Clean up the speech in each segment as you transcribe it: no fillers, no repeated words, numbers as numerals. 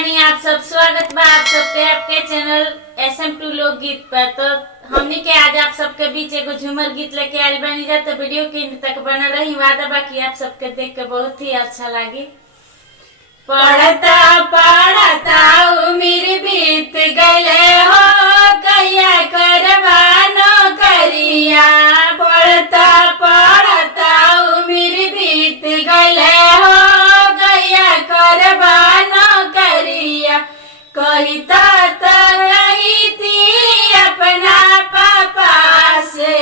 बानी आप सब। स्वागत बा आप सबके आपके चैनल SM2 लोकगीत पर। तो हमनी के आज आप सबके बीच एगो झूमर गीत लेके आइल बानी जा। तो वीडियो के अंत तक बना रही, वादा बाकी आप सबके देख के बहुत ही अच्छा लगी। पढ़ता पढ़ता उम्र बीत गले हो कैया करवानो करिया। पढ़ता पढ़ता उम्र बीत गले हो कैया करवानो करिया। कहिता तो रही थी अपना पापा से,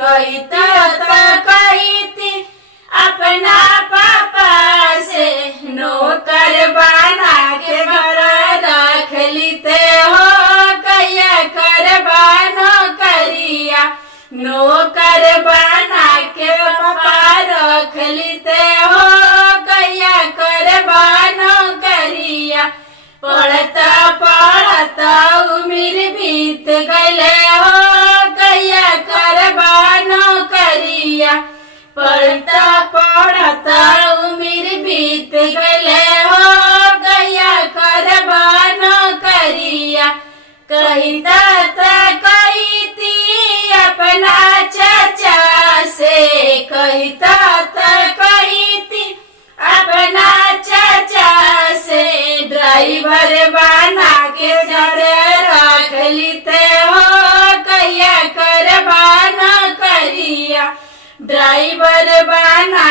कहिता तो कही थी अपना पापा से। नौकर बना के घर रख लेते हो कैया करवानो करिया। नौकर बना के पापा रख लेते हो कैया करवानो करिया। पढ़ता पढ़ता उम्र बीत गले हो कैया करवानो करिया। पढ़ता पढ़ता उम्र बीत गले हो कैया करवानो करिया। कहिता तो कही थी अपना चाचा से, कहिता तो कही थी अपना चाचा से। ड्राइवर बना के घर रख लेते हो कैया करवानो करिया। ड्राइवर बना